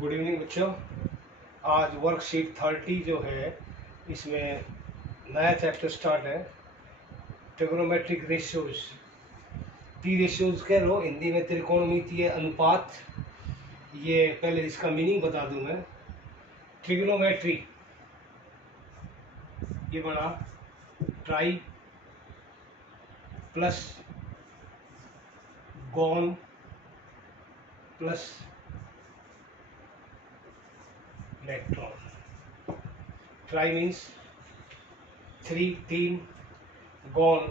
Good evening बच्चों। आज worksheet 30 जो है इसमें नया चैप्टर स्टार्ट है, ट्रिग्नोमेट्रिक रेशियोज। टी रेशियोज कह लो, हिंदी में त्रिकोणमितीय अनुपात। ये पहले इसका मीनिंग बता दूं मैं। ट्रिग्नोमेट्री ये बना try plus gone plus electron. Try means तीन, गॉन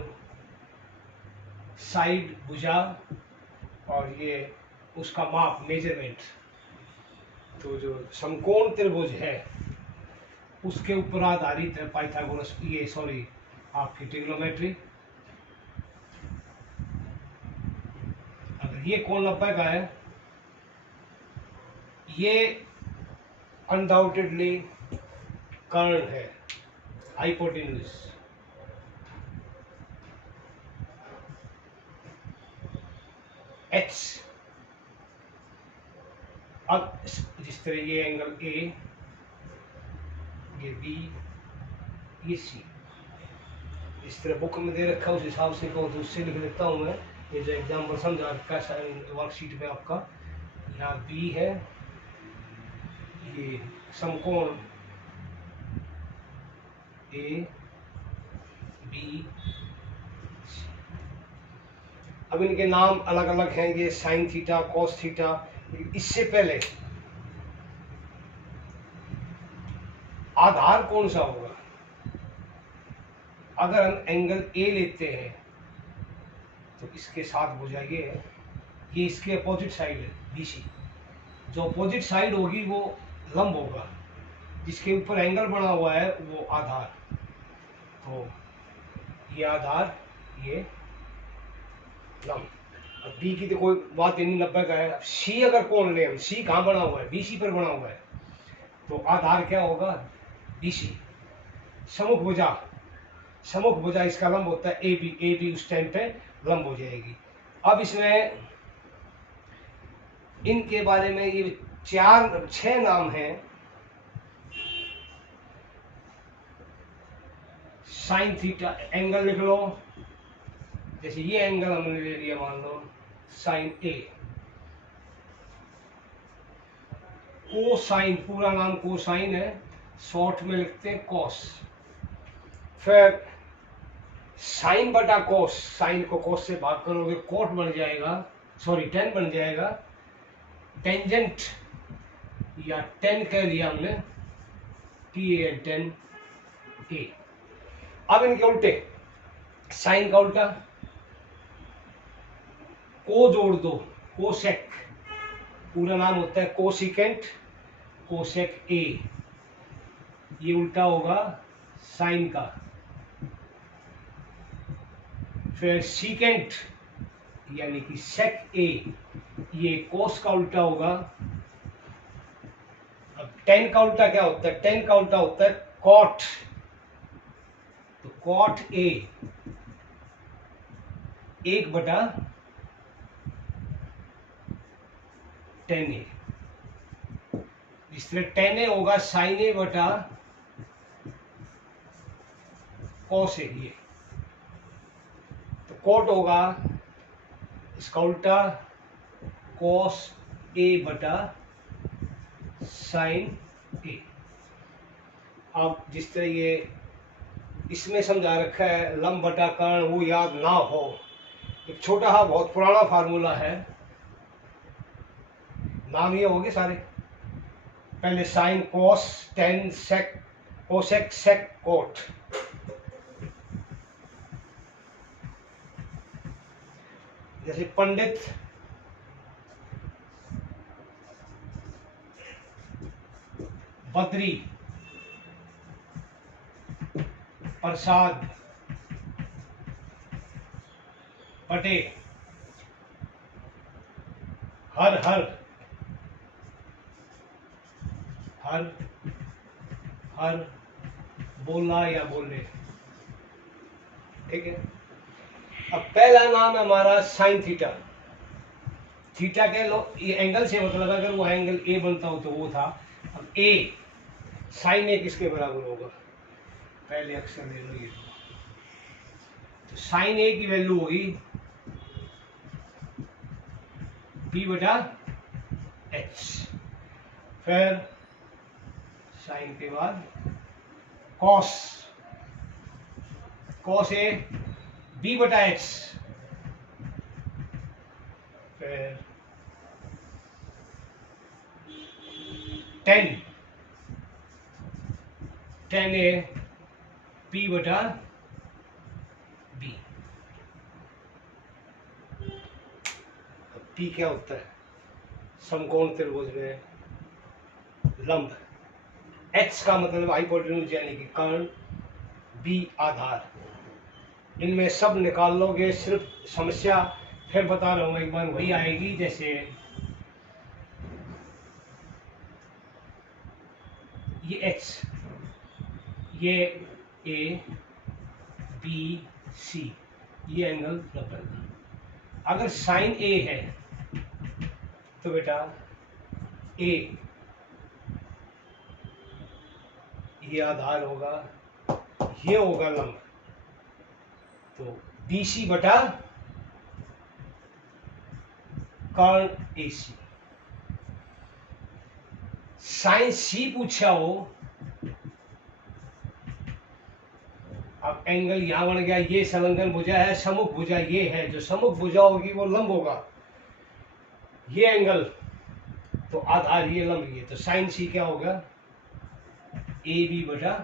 साइड भुजा, और ये उसका माप मेजरमेंट। तो जो समकोण त्रिभुज है उसके ऊपर आधारित है पाइथागोरस, ये सॉरी आपकी ट्रिग्नोमेट्री। अगर ये कोण 90 का है, ये अनडाउटेडली कर्ण है, हाइपोटेन्यूज। एच, अब जिस तरह ये एंगल ए, ये बी, ये सी, इस तरह बुक में दे रखा है, उस हिसाब से कहूँ तो उससे लिख देता हूँ मैं। ये जो एग्जाम्पल समझा रखा है वर्कशीट में आपका, यहाँ बी है, ये समकोण ए बी सी। अब इनके नाम अलग अलग हैं, ये साइन थीटा, कॉस थीटा। इससे पहले आधार कौन सा होगा? अगर हम एंगल ए लेते हैं तो इसके साथ भुजा ये इसके अपोजिट साइड है बीसी। जो अपोजिट साइड होगी वो लंब होगा, जिसके ऊपर एंगल बना हुआ है वो आधार। तो ये आधार, ये लंब। अब बी की तो कोई बात नहीं, 90 का है। सी अगर कौन ले, हम सी कहाँ बना हुआ है? बीसी पर बना हुआ है, तो आधार क्या होगा? बीसी। सम्मुख भुजा, सम्मुख भुजा इसका लंब होता है ए बी उस टाइम पे लंब हो जाएगी। अब इसमें इनके बारे में ये 6 नाम हैं। साइन थीटा एंगल लिख लो, जैसे ये एंगल हमने ले लिया, मान लो साइन ए। कोसाइन, पूरा नाम कोसाइन है, शॉर्ट में लिखते हैं कॉस। फिर साइन बटा कोस, साइन को कोस से भाग करोगे कोट बन जाएगा, सॉरी टेन बन जाएगा। टेंजेंट या टेन कह लिया हमने, टी टेन ए। अब इनके उल्टे, साइन का उल्टा को जोड़ दो, कोसेक, पूरा नाम होता है कोसिकेंट, कोसेक ए। ये उल्टा होगा साइन का। फिर सीकेंट यानी कि सेक ए, ये कोस का उल्टा होगा। अब टेन का उल्टा क्या होता है? टेन का उल्टा होता है कॉट, तो कॉट ए 1/10 ए। इस तरह 10 ए होगा साइन ए बटा कॉस ए। ये तो कोट होगा इसका उल्टा कॉस ए बटा साइन ए। अब जिस तरह ये इसमें समझा रखा है लंब बटा कर्ण, वो याद ना हो, एक छोटा सा बहुत पुराना फार्मूला है, नाम ये होंगे सारे। पहले sine cos, tan sec, cosec sec cot. जैसे पंडित, बद्री, प्रसाद, पटे, हर हर हर हर, बोला या बोले। ठीक है। अब पहला नाम है हमारा साइन थीटा। थीटा के लो, ये एंगल से मतलब अगर वो एंगल ए बनता हो तो वो था। अब ए साइन ए किसके बराबर होगा, पहले अक्षर ले लो ये, तो साइन ए की वैल्यू होगी बी बटा एच, फिर साइन के बाद कॉस, कॉस ए बी बटा एच, फिर टेन, टेन ए पी बटा बी। पी क्या होता है, समकोण त्रिभुज में लंब, एच का मतलब हाइपोटेन्यूज यानी कि कर्ण, बी आधार। इनमें सब निकाल लोगे, सिर्फ समस्या फिर बता रहा हूँ एक बार वही आएगी, जैसे ये एच, ये ए बी सी, ये एंगल बराबर। अगर साइन ए है तो बेटा ए ये आधार होगा, ये होगा लंब, तो BC बटा कर्ण AC। साइन C पूछा हो, अब एंगल यहां बन गया, ये संलग्न भुजा है, सम्मुख भुजा ये है, जो सम्मुख भुजा होगी वो लंब होगा, ये एंगल तो आधार ये लंब, ये तो साइन C क्या होगा, AB बटा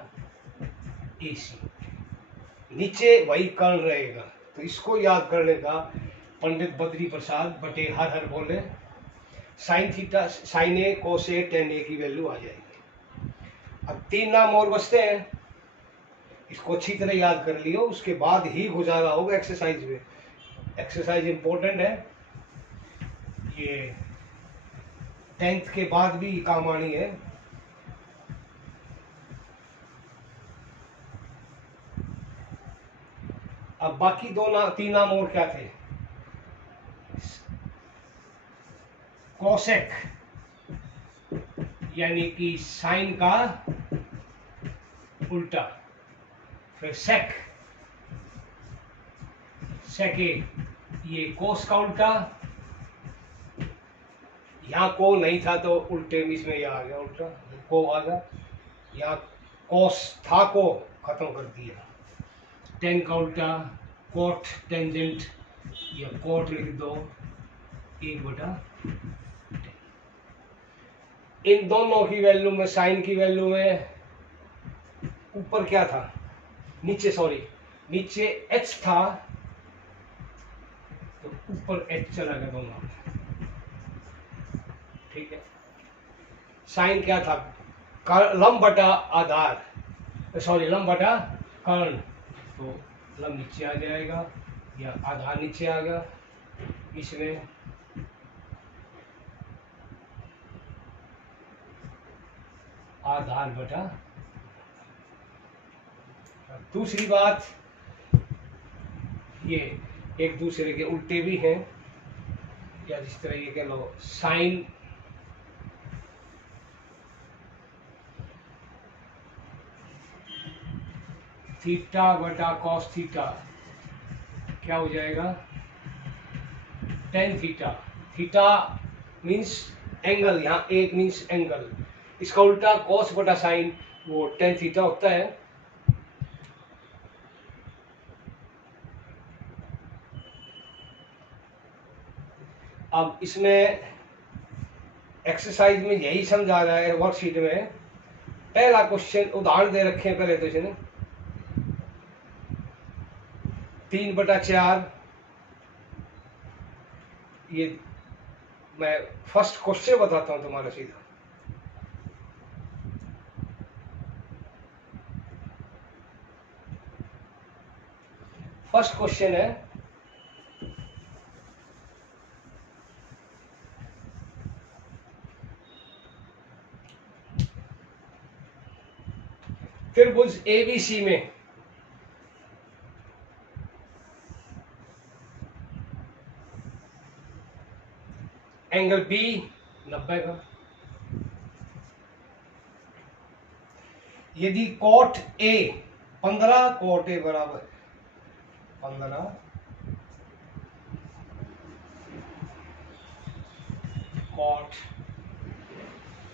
AC। नीचे वही कर्ण रहेगा, तो इसको याद करने का पंडित बद्री प्रसाद बटे हर हर बोले, साइन थीटा साइन ए कोस ए टेन ए की वैल्यू आ जाएगी। अब 3 नाम और बचते हैं, इसको अच्छी तरह याद कर लियो, उसके बाद ही गुजारा होगा एक्सरसाइज में। एक्सरसाइज इंपॉर्टेंट है, ये 10th के बाद भी काम आनी है। अब बाकी 3 नाम और क्या थे, कोसेक यानी कि साइन का उल्टा, फिर सेक, सेके ये कोस का उल्टा, यहाँ को नहीं था तो उल्टे में इसमें यह आ गया, उल्टा को आ गया, यहाँ कोस था को खत्म कर दिया, टेन का उल्टा कोट टेंजेंट, या कोट लिख दो 1/10। इन दोनों की वैल्यू में, साइन की वैल्यू में ऊपर क्या था, नीचे सॉरी नीचे एच था, तो ऊपर एच चला गया दोनों में, ठीक है। साइन क्या था, लंब बटा आधार, सॉरी लंब बटा कर्ण, तो लंब नीचे आ जाएगा या आधार नीचे आ गया, इसमें आधार बटा। दूसरी बात, ये एक दूसरे के उल्टे भी हैं, या जिस तरह ये कह लो साइन थीटा बटा कॉस थीटा क्या हो जाएगा, tan theta, theta means angle, यहाँ एक मीन्स एंगल, इसका उल्टा कॉस बटा साइन वो टेन थीटा होता है। अब इसमें एक्सरसाइज में यही समझा रहा है, वर्कशीट में पहला क्वेश्चन उदाहरण दे रखे हैं पहले तो इसने 3/4, ये मैं फर्स्ट क्वेश्चन बताता हूं तुम्हारा सीधा, फर्स्ट क्वेश्चन है त्रिभुज ABC में एंगल बी 90 का। यदि कॉट ए 15, कॉट ए बराबर 15, कॉट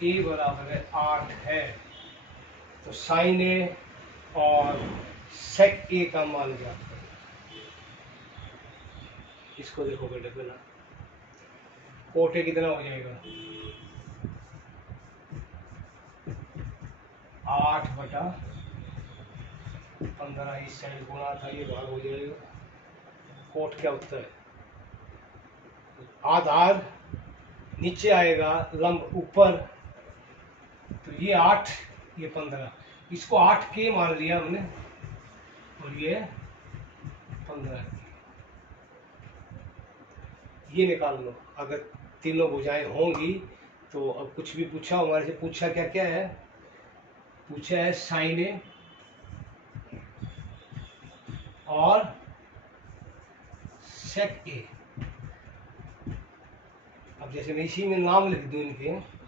ए बराबर है 8 है, तो साइन ए और सेक ए का मान ज्ञात करें। इसको देखो बेटे पहला, कॉट ए कितना हो जाएगा 8/15, इस साइड गुणा था, ये भाग हो जाएगा। कोट क्या होता है, आधार नीचे आएगा, लंब ऊपर, तो ये 8 ये 15, इसको 8 के मान लिया हमने और ये 15 ये निकाल लो। अगर तीनों भुजाएं होंगी तो अब कुछ भी पूछा हमारे से, पूछा क्या क्या है, पूछा है साइन ए और सेक ए। अब जैसे मैं इसी में नाम लिख दूं इनके,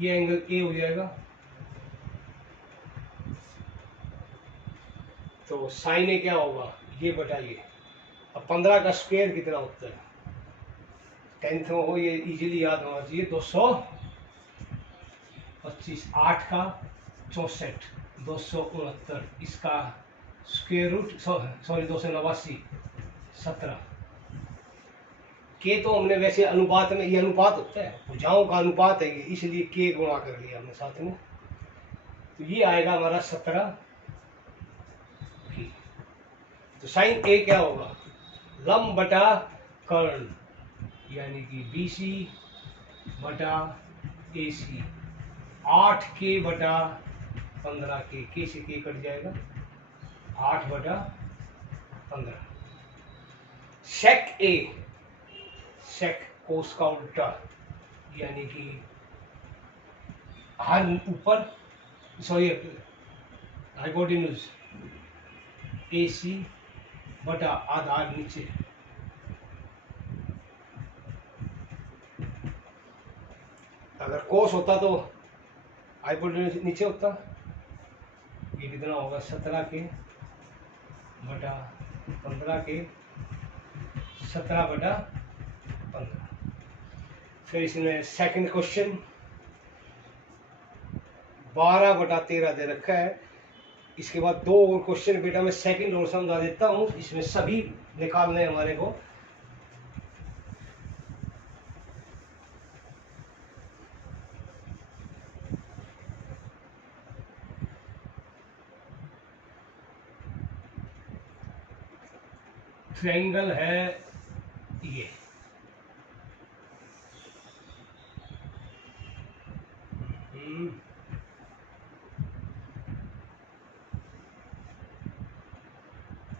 ये एंगल ए हो जाएगा, तो साइन ए क्या होगा ये बताइए। अब 15 का स्क्वायर कितना होता है, 10th में हो, ये इजीली याद होना चाहिए, 225, 8 का 64, 269, इसका स्क्वायर रूट सॉरी 289, 17 के। तो हमने वैसे अनुपात में, ये अनुपात होता है, भुजाओं का अनुपात है ये, इसलिए के गुणा कर लिया हमने साथ में, तो ये आएगा हमारा 17 की। तो साइन ए क्या होगा, लंब बटा कर्ण, यानी कि BC बटा AC, 8 के बटा 15 के से के कट जाएगा, 8/15। सेक ए, सेक कोस का उल्टा, यानी कि हार ऊपर, सॉरी हाइपोटेन्यूज, AC बटा आधार नीचे। अगर कोस होता तो हाइपोटेन्यूज नीचे होता, ये कितना होगा 17 के बटा 15 के, 17/15। फिर इसमें सेकंड क्वेश्चन 12/13 दे रखा है। इसके बाद 2 और क्वेश्चन बेटा मैं सेकंड और समझा देता हूँ, इसमें सभी निकालने हमारे को। ट्रायंगल है ये,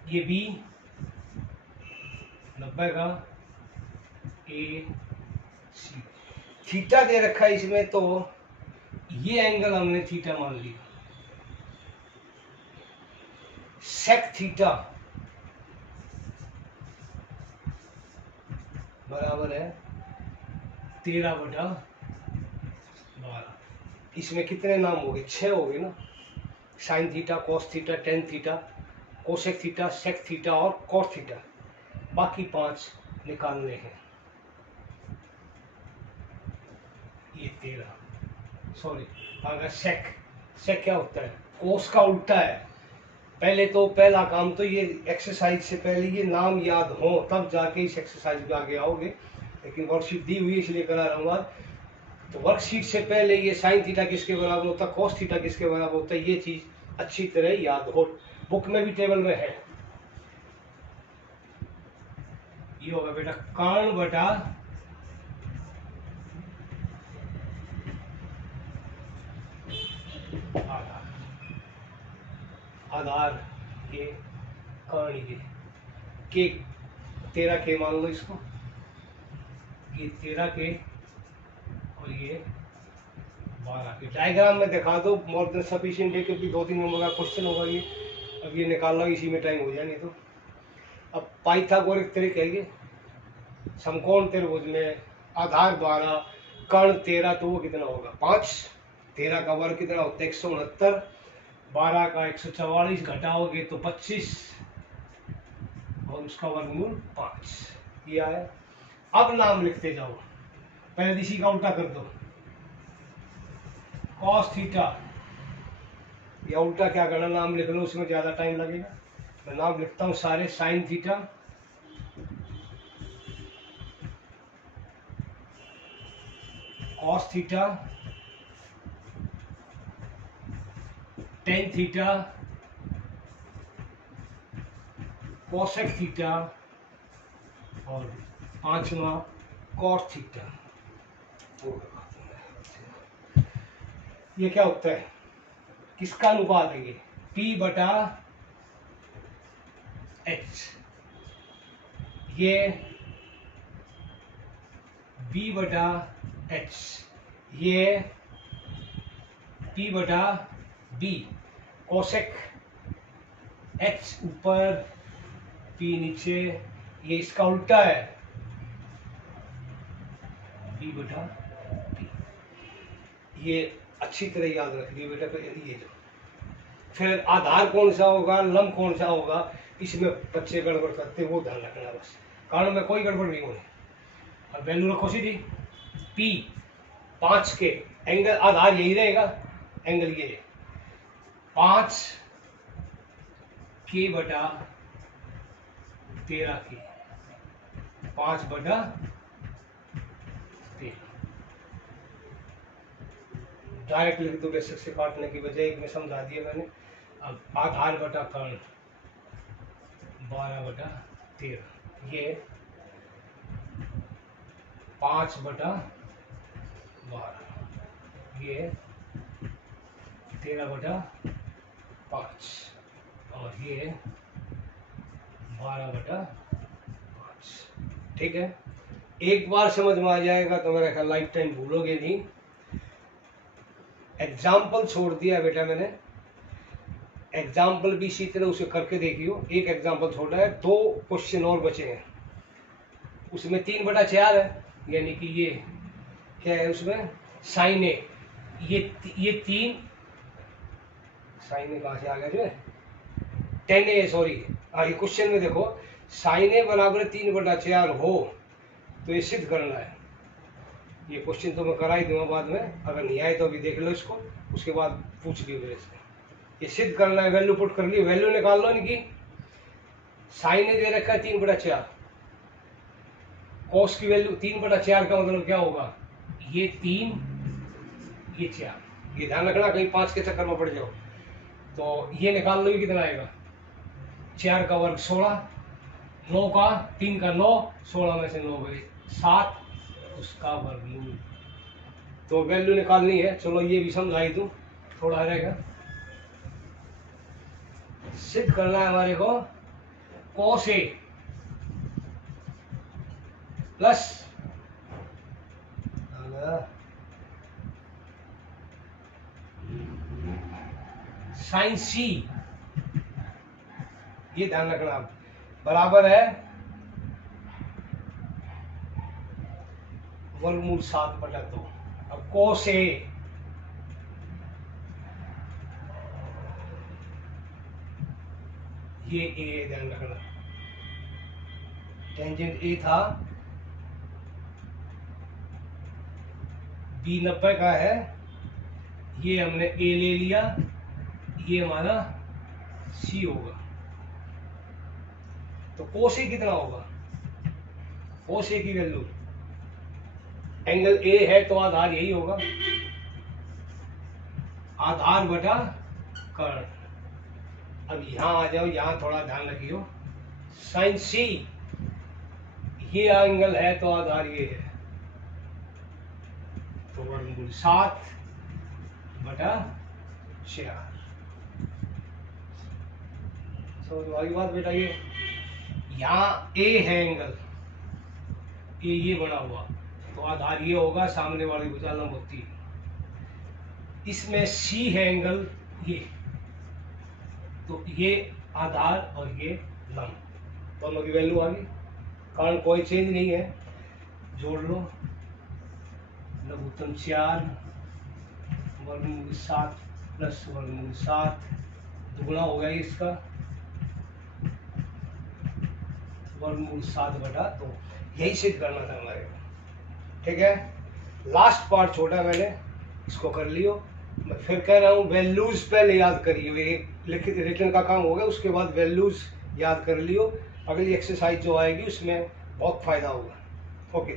ये बी 90 का, ए सी, थीटा दे रखा है इसमें, तो ये एंगल हमने थीटा मान लिया, सेक थीटा बराबर है 13/12। इसमें कितने नाम हो गए, 6 हो गए ना, sine theta, cos theta, tan theta, cosec theta, sec theta और कॉट थीटा, बाकी 5 निकालने हैं। ये 13, सॉरी अगर सेक, सेक क्या होता है, कोस का उल्टा है। पहले तो पहला काम तो ये एक्सरसाइज से पहले ये नाम याद हो, तब जाके इस एक्सरसाइज पे आगे आओगे, लेकिन वर्कशीट दी हुई है इसलिए करा रहा हूँ। तो वर्कशीट से पहले ये साइन थीटा किसके बराबर होता है, कॉस थीटा किसके बराबर होता है, ये चीज अच्छी तरह याद हो। बुक में भी टेबल में है, ये होगा बेटा कर्ण बटा आधार, आधार के कर्ण, ये के 13 के मान लो इसको, ये 13 के और ये 12 के। डायग्राम में दिखा दो, मोर देन सफिशिएंट है, क्योंकि 2-3 नंबर का क्वेश्चन होगा ये। अब ये निकाल लो, इसी में टाइम हो जाए नहीं तो। अब पाइथागोरस तरीका है ये, समकोण त्रिभुज में आधार द्वारा कर्ण 13, तो वो कितना होगा 5। 13 का वर्ग कितना होता है 169, 12 का 144 घटाओगे तो 25 और उसका वर्गमूल 5 किया है। अब नाम लिखते जाओ, पहले इसी का उल्टा कर दो, cos थीटा, या उल्टा क्या करना, नाम लिख लो, उसमें ज्यादा टाइम लगेगा। मैं नाम लिखता हूं सारे, sine theta, cos theta, tan theta, cosec theta और पांचवा कॉट थीटा। ये क्या होता है, किसका अनुपात है ये, P बटा H, ये B बटा H, ये P बटा B, कोसेक H ऊपर P नीचे, ये इसका उल्टा है B बटा P। ये अच्छी तरह याद रखिए बेटा। तो ये जो फिर आधार कौन सा होगा, लंब कौन सा होगा, इसमें बच्चे गड़बड़ करते, वो ध्यान रखना बस, कारण में कोई गड़बड़ नहीं होनी। अब वैल्यू रखो सीधी, P 5 के एंगल, आधार यही रहेगा, एंगल ये 5 के बटा 13 के, 5 बटा 13, डायरेक्ट लिख दो, बेसिक से काटने की बजाय एक में समझा दिया मैंने। अब आधार बटा कर्ण 12 बटा 13, ये 5 बटा 12, ये 13 बटा 5 और ये 12 बटा 5। ठीक है, एक बार समझ में आ जाएगा तो मेरा ख्याल लाइफ टाइम भूलोगे नहीं। एग्जाम्पल छोड़ दिया बेटा मैंने, एग्जाम्पल भी इसी तरह उसे करके देखियो। एक एग्जाम्पल छोड़ा है, 2 क्वेश्चन और बचे हैं, उसमें 3 बटा 4 है, यानी कि ये क्या है उसमें साइन ए, ये 3 साइन ए कहाँ से आ गया जो 10 ए, सॉरी ये क्वेश्चन में देखो, साइन ए बराबर 3 बटा 4 हो तो ये सिद्ध करना है। ये क्वेश्चन तो मैं करा ही दूंगा बाद में, अगर नहीं आए तो अभी देख लो इसको, उसके बाद पूछ लियो मेरे से। ये सिद्ध करना है, वैल्यू पुट कर ली, वैल्यू निकाल लो इनकी। साइन ए दे रखा है 3 बटा 4, कॉस की वैल्यू 3 बटा 4 का मतलब क्या होगा, ये 3 ये 4, ये ध्यान रखना कहीं 5 के चक्कर में पड़ जाओ। तो ये निकाल लो, ये कितना आएगा, 4 का वर्ग 16, 9 का 3 का 9, 16 में से 9 गए 7, उसका वर्गमूल। तो वैल्यू निकालनी है, चलो ये भी समझाई दूं, थोड़ा रहेगा। सिद्ध करना है हमारे को, cos A plus sign C, ये ध्यान रखना, बराबर है वर्गमूल 7 बटा 2। अब cos A ये A ध्यान रखना, टेंजेंट A था, B 90 का है, ये हमने A ले लिया, ये हमारा C होगा। तो cos A कितना होगा, cos A की वैल्यू, एंगल A है तो आधार यही होगा, आधार बटा कर्ण। अब यहां आ जाओ, यहां थोड़ा ध्यान रखियो, साइन C ये एंगल है तो आधार ये है, तो वर्गमूल 7 बटा 4। समझ में आ गई बात बेटा। ये यहाँ A है एंगल, A ये बना हुआ, तो आधार ये होगा, सामने वाली भुजा लंब होती है। इसमें C है एंगल ये, तो ये आधार और ये लंब, दोनों की वैल्यू आ गई। कारण कोई चेंज नहीं है, जोड़ लो। लघुत्तम 4 वर्गमूल 7 प्लस वर्गमूल 7 दुगुना हो गया इसका, वर्गमूल 7/2। यही सिद्ध करना था हमारे को, ठीक है। लास्ट पार्ट छोटा मैंने इसको कर लियो। मैं फिर कह रहा हूँ वैल्यूज पहले याद करिए, ये लिखित रिटर्न का काम हो गया, उसके बाद वैल्यूज याद कर लियो। अगली एक्सरसाइज जो आएगी उसमें बहुत फायदा होगा। ओके।